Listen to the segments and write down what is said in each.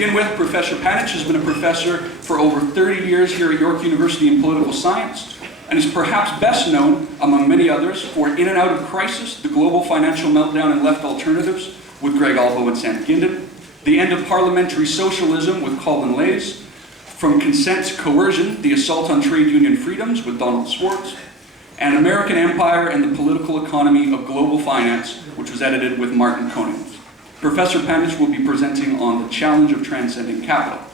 To begin with, Professor Panitch has been a professor for over 30 years here at York University in political science, and is perhaps best known, among many others, for In and Out of Crisis, The Global Financial Meltdown and Left Alternatives with Greg Albo and Sam Gindin, The End of Parliamentary Socialism with Colin Lays, From Consent to Coercion, The Assault on Trade Union Freedoms with Donald Swartz, and American Empire and the Political Economy of Global Finance, which was edited with Martin Koenig. Professor Panitch will be presenting on the challenge of transcending capital.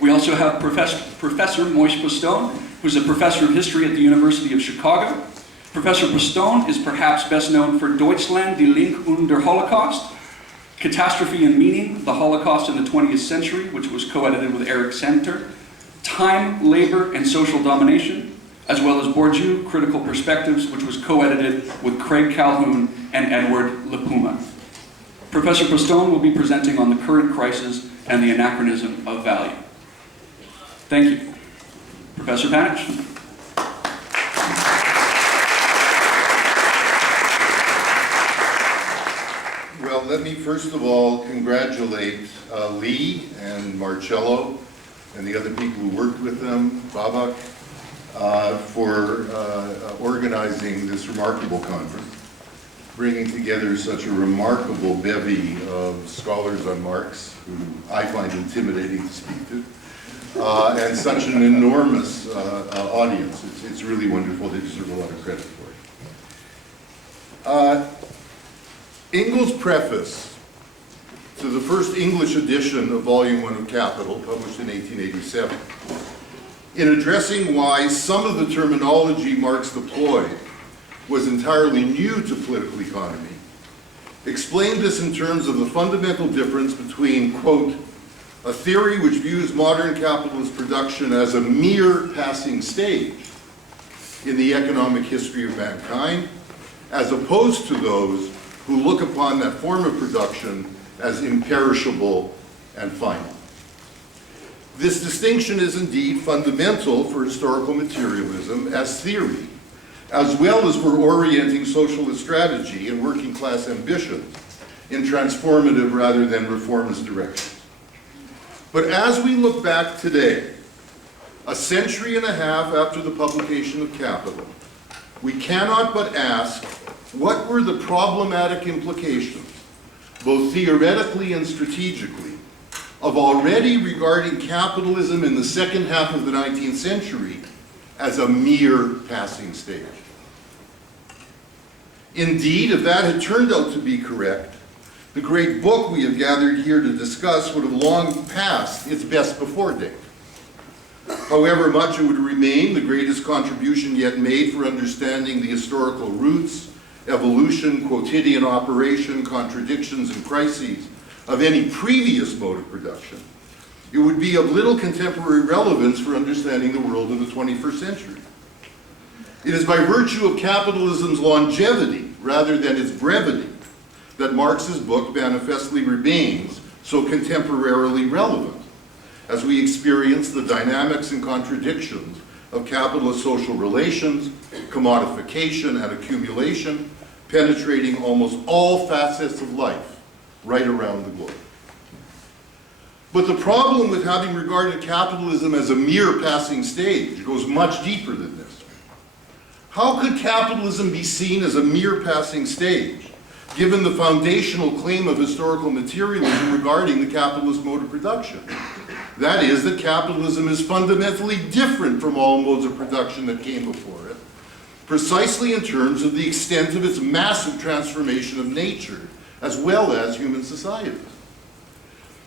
We also have Professor Moise Postone, who's a professor of history at the University of Chicago. Professor Postone is perhaps best known for Deutschland, die Link und der Holocaust, Catastrophe and Meaning, The Holocaust in the 20th Century, which was co-edited with Eric Center, Time, Labor, and Social Domination, as well as Bourdieu, Critical Perspectives, which was co-edited with Craig Calhoun and Edward Lipuma. Professor Postone will be presenting on the current crisis and the anachronism of value. Thank you. Professor Panitch. Well, let me first of all congratulate Lee and Marcello and the other people who worked with them, Babak, for organizing this remarkable conference, bringing together such a remarkable bevy of scholars on Marx, who I find intimidating to speak to, and such an enormous audience. It's really wonderful. They deserve a lot of credit for it. Engels' preface to the first English edition of Volume 1 of Capital, published in 1887, in addressing why some of the terminology Marx deployed was entirely new to political economy, explained this in terms of the fundamental difference between, quote, a theory which views modern capitalist production as a mere passing stage in the economic history of mankind, as opposed to those who look upon that form of production as imperishable and final. This distinction is indeed fundamental for historical materialism as theory, as well as for orienting socialist strategy and working class ambitions in transformative rather than reformist directions. But as we look back today, a century and a half after the publication of Capital, we cannot but ask, what were the problematic implications, both theoretically and strategically, of already regarding capitalism in the second half of the 19th century as a mere passing stage? Indeed, if that had turned out to be correct, the great book we have gathered here to discuss would have long passed its best before date. However much it would remain the greatest contribution yet made for understanding the historical roots, evolution, quotidian operation, contradictions, and crises of any previous mode of production, it would be of little contemporary relevance for understanding the world of the 21st century. It is by virtue of capitalism's longevity, rather than its brevity, that Marx's book manifestly remains so contemporarily relevant, as we experience the dynamics and contradictions of capitalist social relations, commodification and accumulation, penetrating almost all facets of life right around the globe. But the problem with having regarded capitalism as a mere passing stage goes much deeper than this. How could capitalism be seen as a mere passing stage, given the foundational claim of historical materialism regarding the capitalist mode of production? That is, that capitalism is fundamentally different from all modes of production that came before it, precisely in terms of the extent of its massive transformation of nature, as well as human societies.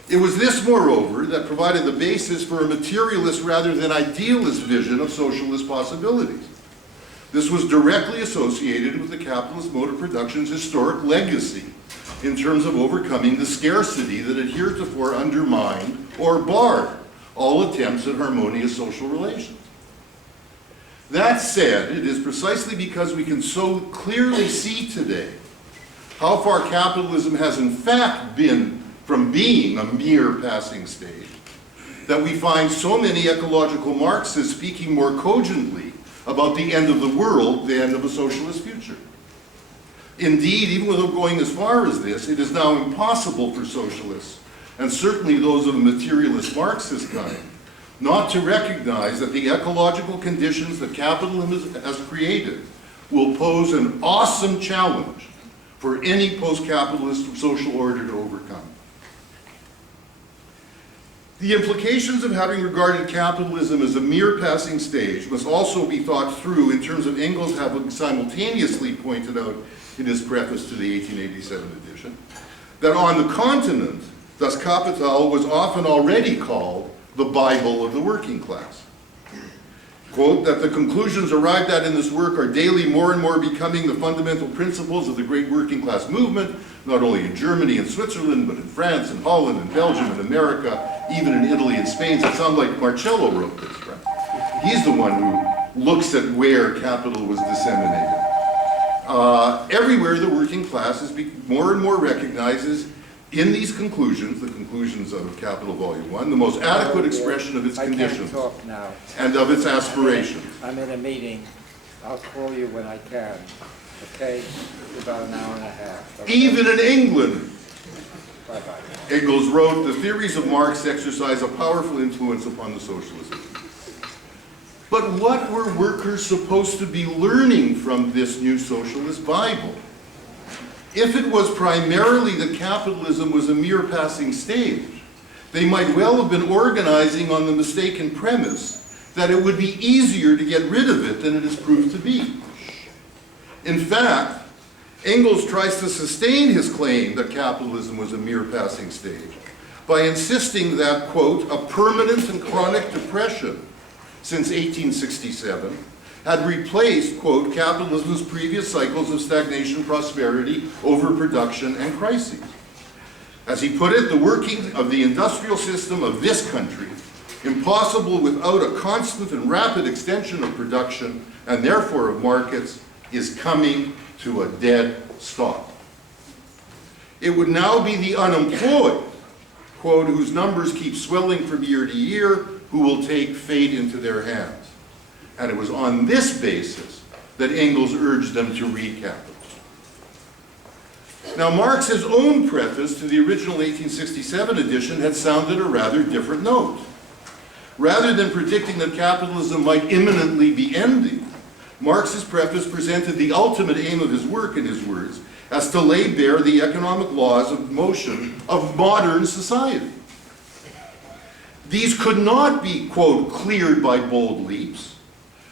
It was this, moreover, that provided the basis for a materialist rather than idealist vision of socialist possibilities. This was directly associated with the capitalist mode of production's historic legacy in terms of overcoming the scarcity that had heretofore undermined or barred all attempts at harmonious social relations. That said, it is precisely because we can so clearly see today how far capitalism has in fact been from being a mere passing stage that we find so many ecological Marxists speaking more cogently about the end of the world, the end of a socialist future. Indeed, even without going as far as this, it is now impossible for socialists and certainly those of a materialist Marxist kind, not to recognize that the ecological conditions that capitalism has created will pose an awesome challenge for any post-capitalist social order to overcome. The implications of having regarded capitalism as a mere passing stage must also be thought through in terms of Engels having simultaneously pointed out in his preface to the 1887 edition, that on the continent, Das Kapital was often already called the Bible of the working class. Quote, that the conclusions arrived at in this work are daily more and more becoming the fundamental principles of the great working class movement, not only in Germany and Switzerland, but in France and Holland and Belgium and America, even in Italy and Spain. So it sounds like Marcello wrote this, right? He's the one who looks at where capital was disseminated. Everywhere the working class is more and more recognizes in these conclusions, the conclusions of Capital Volume 1, the most adequate expression of its conditions I can't talk now. and of its aspirations. I'm in a meeting. I'll call you when I can. Okay? About an hour and a half. Okay? Even in England, Bye-bye. Engels wrote, the theories of Marx exercise a powerful influence upon the socialist movement. But what were workers supposed to be learning from this new socialist Bible? If it was primarily that capitalism was a mere passing stage, they might well have been organizing on the mistaken premise that it would be easier to get rid of it than it has proved to be. In fact, Engels tries to sustain his claim that capitalism was a mere passing stage by insisting that, quote, a permanent and chronic depression since 1867 had replaced, quote, capitalism's previous cycles of stagnation, prosperity, overproduction, and crises. As he put it, the working of the industrial system of this country, impossible without a constant and rapid extension of production, and therefore of markets, is coming to a dead stop. It would now be the unemployed, quote, whose numbers keep swelling from year to year, who will take fate into their hands. And it was on this basis that Engels urged them to read Capital. Now, Marx's own preface to the original 1867 edition had sounded a rather different note. Rather than predicting that capitalism might imminently be ending, Marx's preface presented the ultimate aim of his work, in his words, as to lay bare the economic laws of motion of modern society. These could not be, quote, cleared by bold leaps.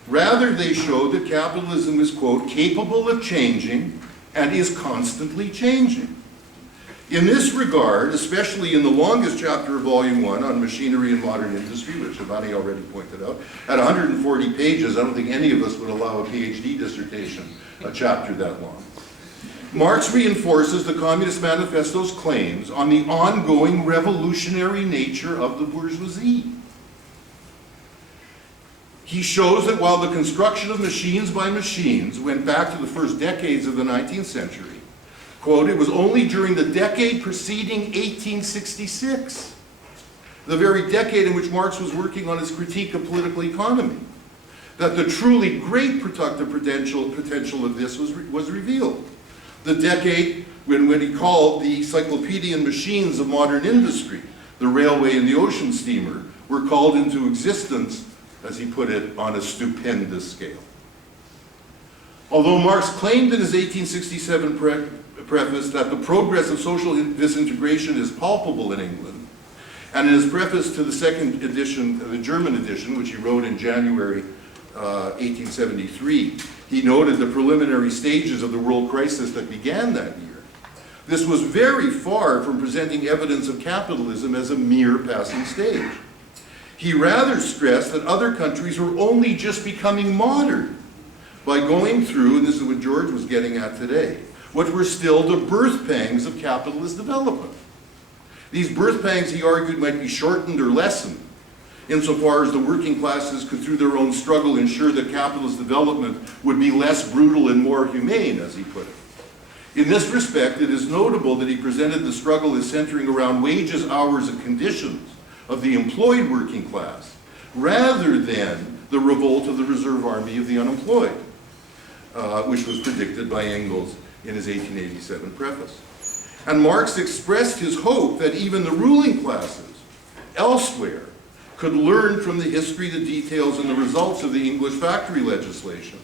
Rather, they showed that capitalism is, quote, capable of changing and is constantly changing. In this regard, especially in the longest chapter of Volume 1 on machinery and modern industry, which Giovanni already pointed out, at 140 pages, I don't think any of us would allow a PhD dissertation, a chapter that long. Marx reinforces the Communist Manifesto's claims on the ongoing revolutionary nature of the bourgeoisie. He shows that while the construction of machines by machines went back to the first decades of the 19th century, quote, it was only during the decade preceding 1866, the very decade in which Marx was working on his critique of political economy, that the truly great productive potential of this was revealed. The decade when he called the cyclopedian machines of modern industry, the railway and the ocean steamer, were called into existence, as he put it, on a stupendous scale. Although Marx claimed in his 1867 preface that the progress of social disintegration is palpable in England, and in his preface to the second edition, the German edition, which he wrote in January 1873, he noted the preliminary stages of the world crisis that began that year. This was very far from presenting evidence of capitalism as a mere passing stage. He rather stressed that other countries were only just becoming modern by going through, and this is what George was getting at today, what were still the birth pangs of capitalist development. These birth pangs, he argued, might be shortened or lessened insofar as the working classes could, through their own struggle, ensure that capitalist development would be less brutal and more humane, as he put it. In this respect, it is notable that he presented the struggle as centering around wages, hours, and conditions of the employed working class, rather than the revolt of the reserve army of the unemployed, which was predicted by Engels in his 1887 preface. And Marx expressed his hope that even the ruling classes elsewhere could learn from the history, the details, and the results of the English factory legislation,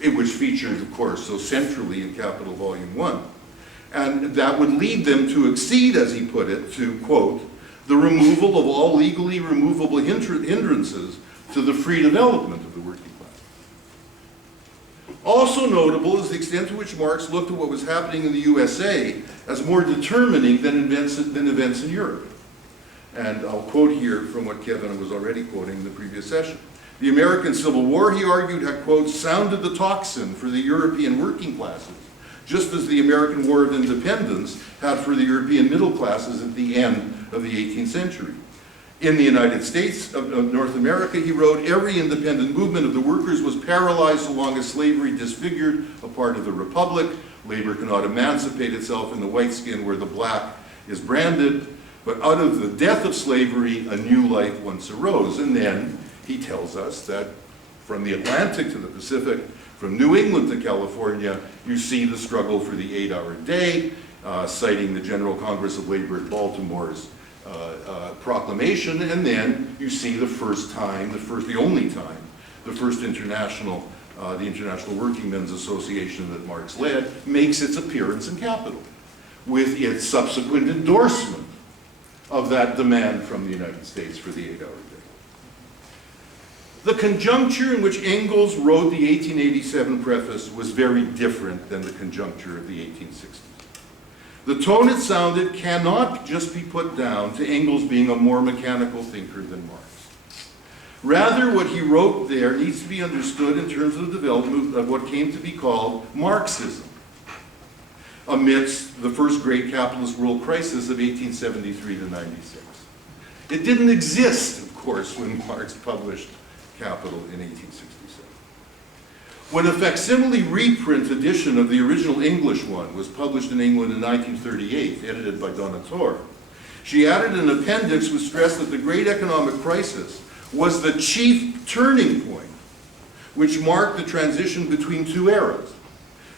which featured, of course, so centrally in Capital Volume 1. And that would lead them to exceed, as he put it, to, quote, the removal of all legally removable hindrances to the free development of the working class. Also notable is the extent to which Marx looked at what was happening in the USA as more determining than events in Europe. And I'll quote here from what Kevin was already quoting in the previous session. The American Civil War, he argued, had, quote, sounded the tocsin for the European working classes, just as the American War of Independence had for the European middle classes at the end of the 18th century. In the United States of North America, he wrote, every independent movement of the workers was paralyzed so long as slavery disfigured a part of the republic. Labor cannot emancipate itself in the white skin where the black is branded. But out of the death of slavery, a new life once arose. And then he tells us that from the Atlantic to the Pacific, from New England to California, you see the struggle for the 8-hour day, citing the General Congress of Labor at Baltimore's proclamation. And then you see the only time, the first international, the International Working Men's Association that Marx led, makes its appearance in Capital, with its subsequent endorsement of that demand from the United States for the 8-hour day. The conjuncture in which Engels wrote the 1887 preface was very different than the conjuncture of the 1860s. The tone it sounded cannot just be put down to Engels being a more mechanical thinker than Marx. Rather, what he wrote there needs to be understood in terms of the development of what came to be called Marxism, amidst the first great capitalist world crisis of 1873 to 96. It didn't exist, of course, when Marx published Capital in 1867. When a facsimile reprint edition of the original English one was published in England in 1938, edited by Donator, she added an appendix which stressed that the great economic crisis was the chief turning point, which marked the transition between two eras.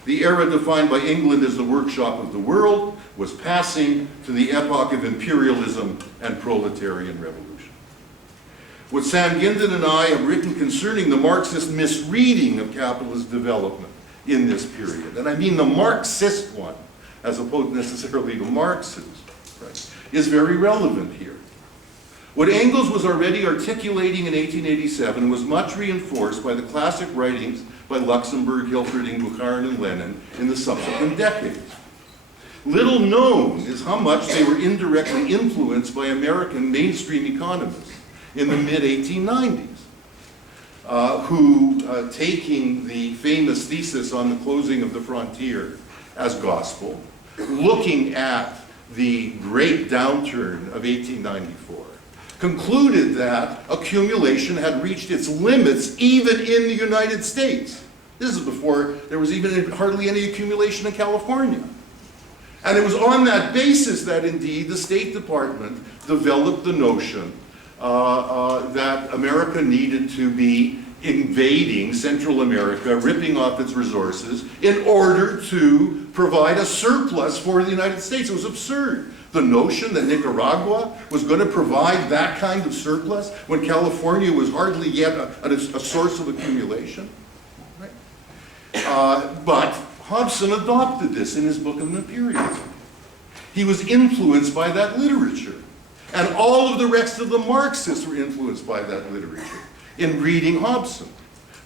The era defined by England as the workshop of the world was passing to the epoch of imperialism and proletarian revolution. What Sam Gindin and I have written concerning the Marxist misreading of capitalist development in this period, and I mean the Marxist one, as opposed necessarily to Marxist, right, is very relevant here. What Engels was already articulating in 1887 was much reinforced by the classic writings by Luxemburg, Hilferding, Bukharin, and Lenin in the subsequent decades. Little known is how much they were indirectly influenced by American mainstream economists in the mid-1890s, who, taking the famous thesis on the closing of the frontier as gospel, looking at the great downturn of 1894, concluded that accumulation had reached its limits even in the United States. This is before there was even hardly any accumulation in California. And it was on that basis that indeed the State Department developed the notion that America needed to be invading Central America, ripping off its resources in order to provide a surplus for the United States. It was absurd. The notion that Nicaragua was going to provide that kind of surplus when California was hardly yet a source of accumulation. Right? But Hobson adopted this in his book of Imperialism. He was influenced by that literature. And all of the rest of the Marxists were influenced by that literature in reading Hobson.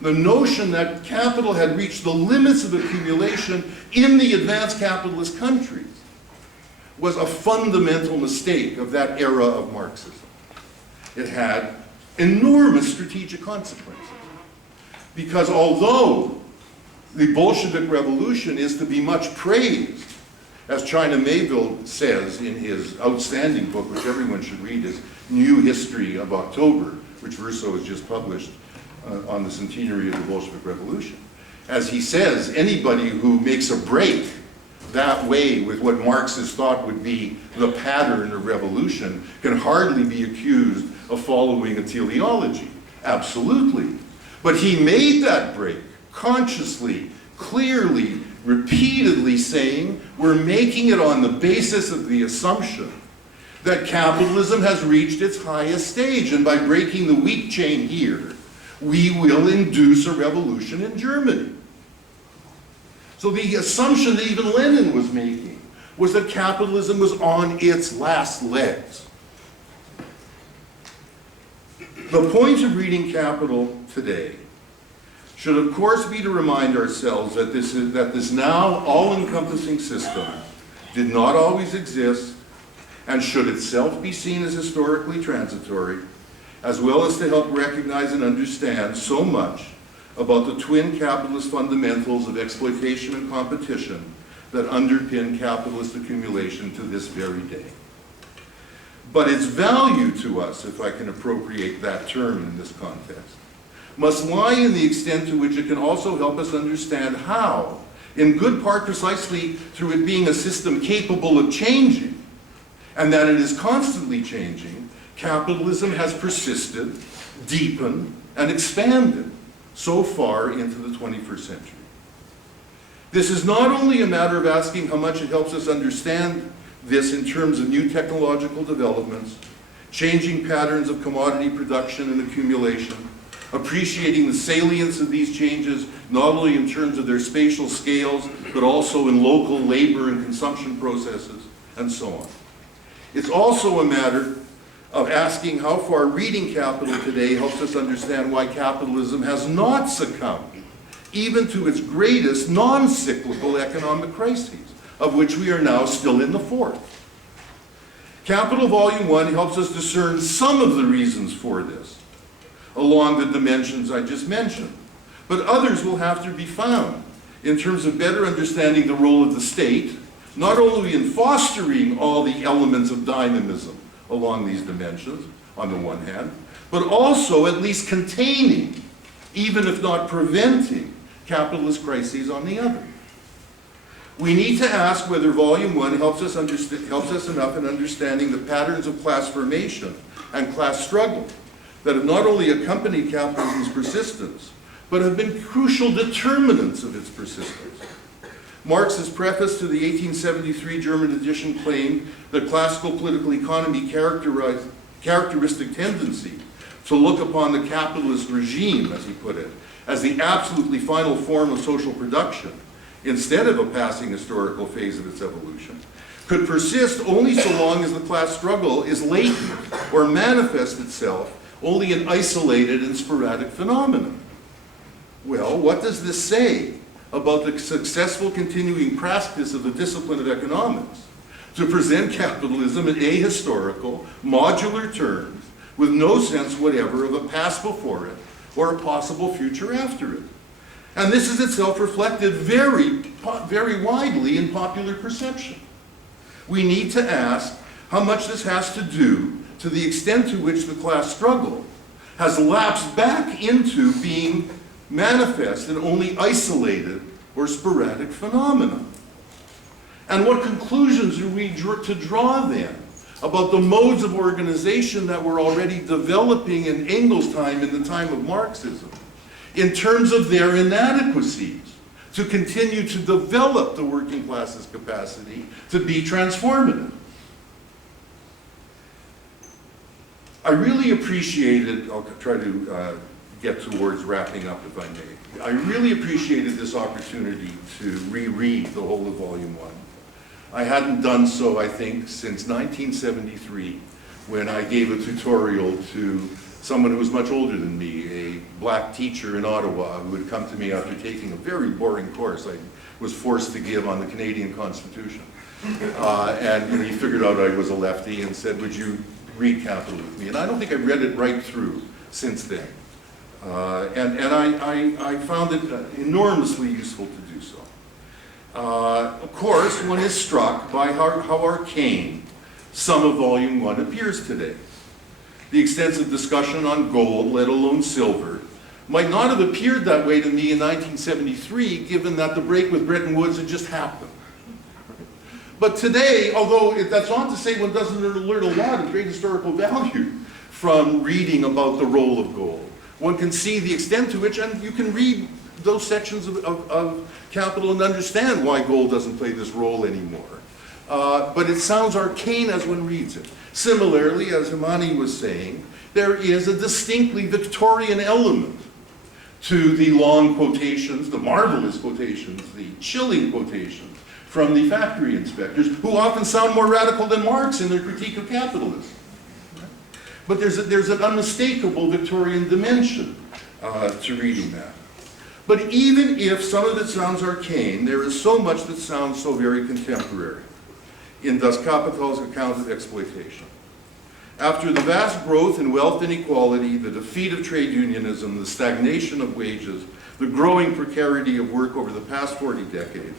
The notion that capital had reached the limits of accumulation in the advanced capitalist countries was a fundamental mistake of that era of Marxism. It had enormous strategic consequences. Because although the Bolshevik Revolution is to be much praised, as China Mayville says in his outstanding book, which everyone should read, his New History of October, which Verso has just published on the centenary of the Bolshevik Revolution. As he says, anybody who makes a break that way with what Marxists thought would be the pattern of revolution can hardly be accused of following a teleology. Absolutely. But he made that break consciously, clearly, repeatedly saying we're making it on the basis of the assumption that capitalism has reached its highest stage, and by breaking the weak chain here, we will induce a revolution in Germany. So the assumption that even Lenin was making was that capitalism was on its last legs. The point of reading Capital today should of course be to remind ourselves that this now all-encompassing system did not always exist and should itself be seen as historically transitory, as well as to help recognize and understand so much about the twin capitalist fundamentals of exploitation and competition that underpin capitalist accumulation to this very day. But its value to us, if I can appropriate that term in this context, must lie in the extent to which it can also help us understand how, in good part precisely through it being a system capable of changing, and that it is constantly changing, capitalism has persisted, deepened, and expanded so far into the 21st century. This is not only a matter of asking how much it helps us understand this in terms of new technological developments, changing patterns of commodity production and accumulation, appreciating the salience of these changes, not only in terms of their spatial scales, but also in local labor and consumption processes, and so on. It's also a matter of asking how far reading Capital today helps us understand why capitalism has not succumbed even to its greatest non-cyclical economic crises, of which we are now still in the fourth. Capital Volume 1 helps us discern some of the reasons for this, along the dimensions I just mentioned, but others will have to be found in terms of better understanding the role of the state, not only in fostering all the elements of dynamism along these dimensions, on the one hand, but also at least containing, even if not preventing, capitalist crises on the other. We need to ask whether Volume 1 helps us enough in understanding the patterns of class formation and class struggle that have not only accompanied capitalism's persistence, but have been crucial determinants of its persistence. Marx's preface to the 1873 German edition claimed that classical political economy characteristic tendency to look upon the capitalist regime, as he put it, as the absolutely final form of social production, instead of a passing historical phase of its evolution, could persist only so long as the class struggle is latent or manifests itself only in isolated and sporadic phenomena. Well, what does this say about the successful continuing practice of the discipline of economics to present capitalism in ahistorical, modular terms with no sense whatever of a past before it or a possible future after it? And this is itself reflected very widely in popular perception. We need to ask how much this has to do to the extent to which the class struggle has lapsed back into being manifest in only isolated or sporadic phenomena. And what conclusions are we to draw then about the modes of organization that were already developing in Engels' time, in the time of Marxism, in terms of their inadequacies to continue to develop the working class's capacity to be transformative? I really appreciated, I'll try to get towards wrapping up if I may. I really appreciated this opportunity to reread the whole of Volume 1. I hadn't done so, I think, since 1973, when I gave a tutorial to someone who was much older than me, a black teacher in Ottawa, who had come to me after taking a very boring course I was forced to give on the Canadian Constitution. And he figured out I was a lefty and said, would you read Capital with me? And I don't think I've read it right through since then. And I found it enormously useful to do so. Of course, one is struck by how arcane some of Volume 1 appears today. The extensive discussion on gold, let alone silver, might not have appeared that way to me in 1973, given that the break with Bretton Woods had just happened. But today, although that's not to say one doesn't learn a lot of great historical value from reading about the role of gold, one can see the extent to which, and you can read those sections of Capital and understand why gold doesn't play this role anymore. But it sounds arcane as one reads it. Similarly, as Himani was saying, there is a distinctly Victorian element to the long quotations, the marvelous quotations, the chilling quotations from the factory inspectors, who often sound more radical than Marx in their critique of capitalism. But there's an unmistakable Victorian dimension to reading that. But even if some of it sounds arcane, there is so much that sounds so very contemporary in Das Kapital's account of exploitation. After the vast growth in wealth inequality, the defeat of trade unionism, the stagnation of wages, the growing precarity of work over the past 40 decades,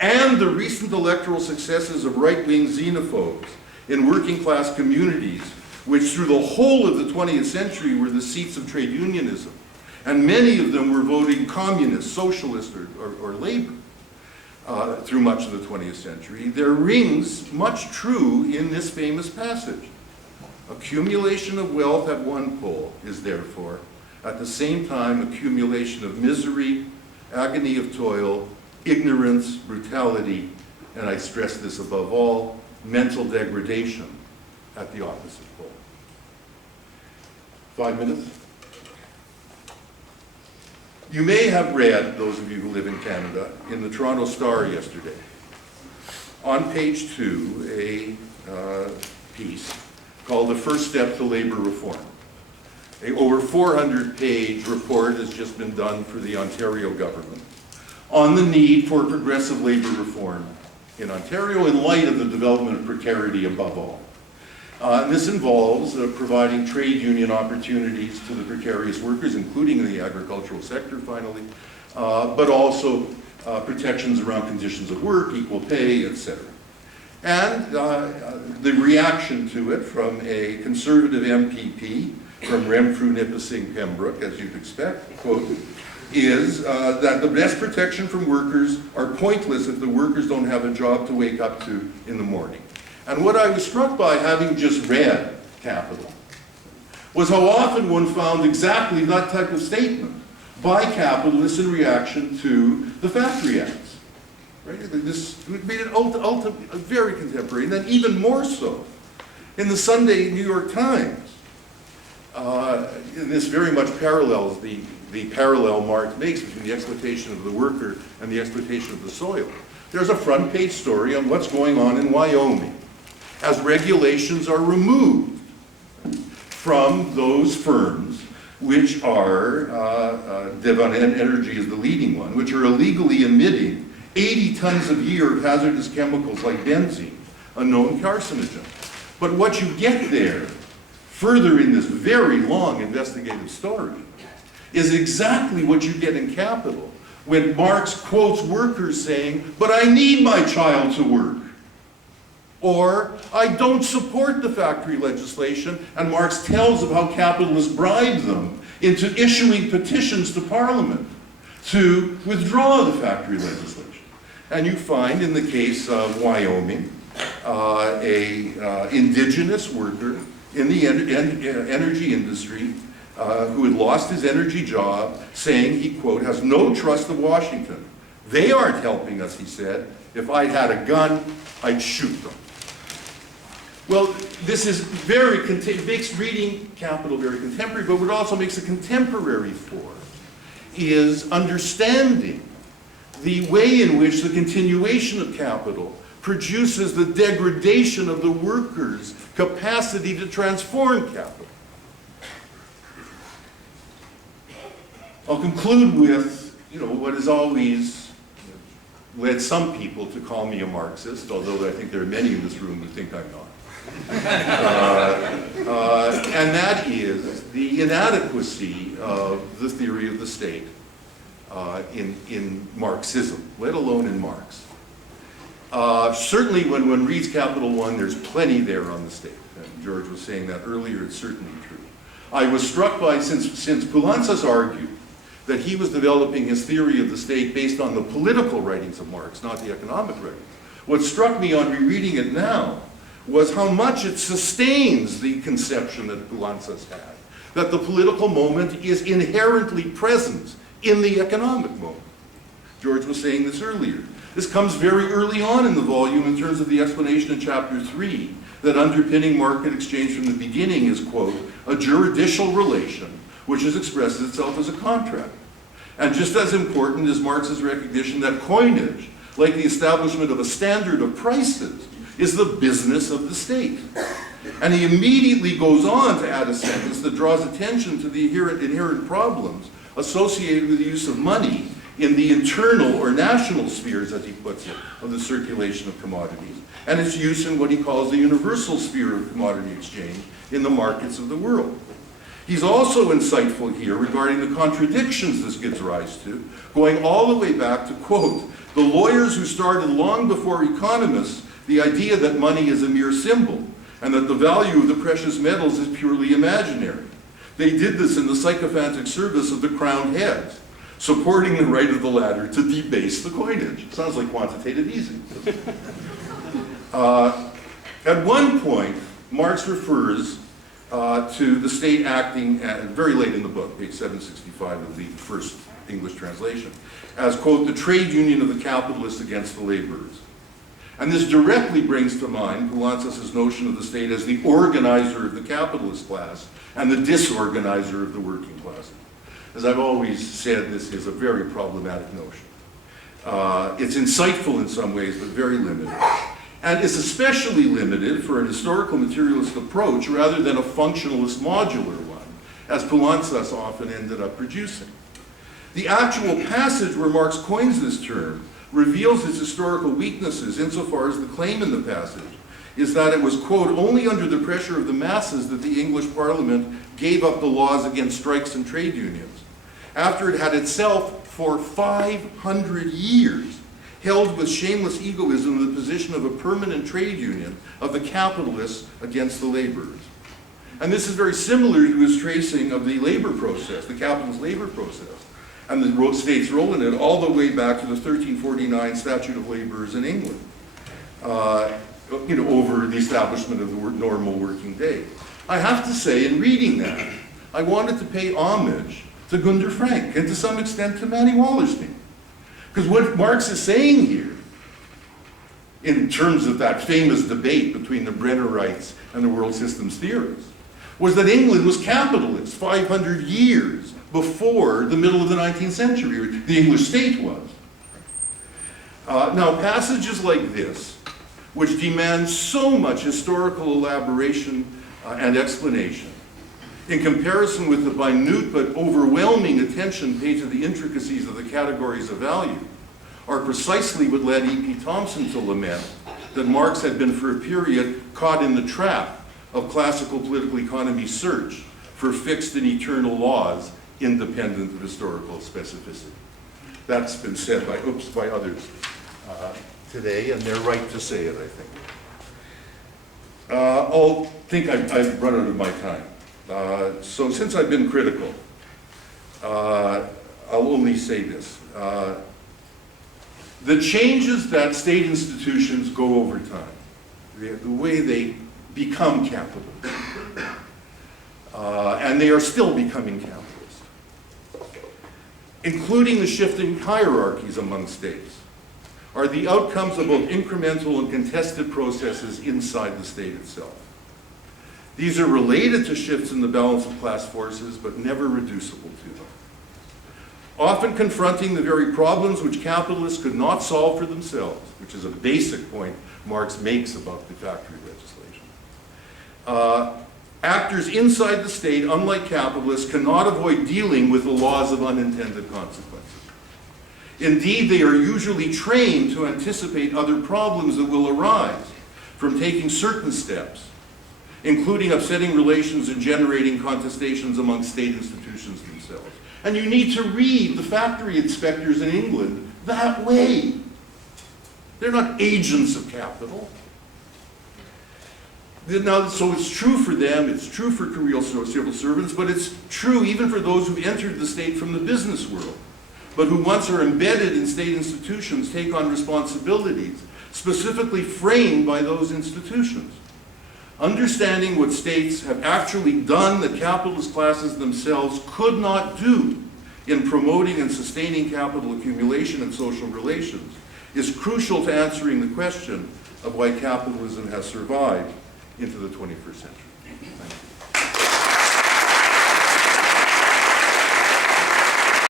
and the recent electoral successes of right-wing xenophobes in working-class communities, which through the whole of the 20th century were the seats of trade unionism, and many of them were voting communist, socialist, or labor through much of the 20th century, there rings much true in this famous passage. Accumulation of wealth at one pole is therefore, at the same time, accumulation of misery, agony of toil, ignorance, brutality, and I stress this above all, mental degradation at the opposite pole. 5 minutes? You may have read, those of you who live in Canada, in the Toronto Star yesterday, on page 2, a piece called The First Step to Labor Reform. An over 400-page report has just been done for the Ontario government on the need for progressive labor reform in Ontario in light of the development of precarity above all. And this involves providing trade union opportunities to the precarious workers, including in the agricultural sector finally, but also protections around conditions of work, equal pay, etc. And the reaction to it from a conservative MPP from Renfrew, Nipissing, Pembroke, as you'd expect, quote, is that the best protection from workers are pointless if the workers don't have a job to wake up to in the morning. And what I was struck by, having just read Capital, was how often one found exactly that type of statement by capitalists in reaction to the Factory Acts. Right? This made it very contemporary, and then even more so in the Sunday New York Times. This very much parallels the parallel Marx makes between the exploitation of the worker and the exploitation of the soil. There's a front page story on what's going on in Wyoming as regulations are removed from those firms which are, Devon Energy is the leading one, which are illegally emitting 80 tons a year of hazardous chemicals like benzene, a known carcinogen. But what you get there, further in this very long investigative story, is exactly what you get in Capital when Marx quotes workers saying, "But I need my child to work." Or, "I don't support the factory legislation," and Marx tells of how capitalists bribed them into issuing petitions to Parliament to withdraw the factory legislation. And you find, in the case of Wyoming, a indigenous worker in the energy industry who had lost his energy job, saying he, quote, "has no trust of Washington. They aren't helping us," he said. "If I had a gun, I'd shoot them." Well, this is makes reading Capital very contemporary, but what also makes it contemporary for is understanding the way in which the continuation of Capital produces the degradation of the workers' capacity to transform capital. I'll conclude with, what has always led some people to call me a Marxist, although I think there are many in this room who think I'm not. And that is the inadequacy of the theory of the state in Marxism, let alone in Marx. Certainly when one reads Capital 1, there's plenty there on the state. And George was saying that earlier, it's certainly true. I was struck by, since Poulantzas argued that he was developing his theory of the state based on the political writings of Marx, not the economic writings. What struck me on rereading it now was how much it sustains the conception that Poulantzas had, that the political moment is inherently present in the economic moment. George was saying this earlier. This comes very early on in the volume in terms of the explanation in chapter 3, that underpinning market exchange from the beginning is, quote, a juridical relation which has expressed itself as a contract. And just as important is Marx's recognition that coinage, like the establishment of a standard of prices, is the business of the state. And he immediately goes on to add a sentence that draws attention to the inherent problems associated with the use of money in the internal or national spheres, as he puts it, of the circulation of commodities, and its use in what he calls the universal sphere of commodity exchange in the markets of the world. He's also insightful here regarding the contradictions this gives rise to, going all the way back to, quote, the lawyers who started long before economists the idea that money is a mere symbol and that the value of the precious metals is purely imaginary. They did this in the sycophantic service of the crowned heads, supporting the right of the latter to debase the coinage. Sounds like quantitative easing. At one point, Marx refers to the state acting, very late in the book, page 765 of the first English translation, as, quote, the trade union of the capitalists against the laborers. And this directly brings to mind Poulantzas's notion of the state as the organizer of the capitalist class and the disorganizer of the working class. As I've always said, this is a very problematic notion. It's insightful in some ways, but very limited. And it's especially limited for an historical materialist approach rather than a functionalist modular one, as Poulantzas often ended up producing. The actual passage where Marx coins this term reveals its historical weaknesses insofar as the claim in the passage is that it was, quote, only under the pressure of the masses that the English Parliament gave up the laws against strikes and trade unions, after it had itself for 500 years held with shameless egoism the position of a permanent trade union of the capitalists against the laborers. And this is very similar to his tracing of the labor process, the capitalist labor process, and the state's role in it all the way back to the 1349 Statute of Laborers in England, over the establishment of the normal working day. I have to say, in reading that, I wanted to pay homage to Gunther Frank and to some extent to Manny Wallerstein. Because what Marx is saying here, in terms of that famous debate between the Brennerites and the world systems theorists, was that England was capitalist 500 years before the middle of the 19th century, the English state was. Now, passages like this, which demand so much historical elaboration and explanation, in comparison with the minute but overwhelming attention paid to the intricacies of the categories of value, are precisely what led E.P. Thompson to lament that Marx had been for a period caught in the trap of classical political economy's search for fixed and eternal laws independent of historical specificity. That's been said by others today, and they're right to say it, I think. I've run out of my time. So since I've been critical, I'll only say this. The changes that state institutions go over time, the way they become capitalist, and they are still becoming capitalist, including the shifting hierarchies among states, are the outcomes of both incremental and contested processes inside the state itself. These are related to shifts in the balance of class forces, but never reducible to them. Often confronting the very problems which capitalists could not solve for themselves, which is a basic point Marx makes about the factory legislation. Actors inside the state, unlike capitalists, cannot avoid dealing with the laws of unintended consequences. Indeed, they are usually trained to anticipate other problems that will arise from taking certain steps, including upsetting relations and generating contestations among state institutions themselves. And you need to read the factory inspectors in England that way. They're not agents of capital. Now, so it's true for them, it's true for career civil servants, but it's true even for those who entered the state from the business world, but who once are embedded in state institutions take on responsibilities specifically framed by those institutions. Understanding what states have actually done that capitalist classes themselves could not do in promoting and sustaining capital accumulation and social relations is crucial to answering the question of why capitalism has survived into the 21st century. Thank you.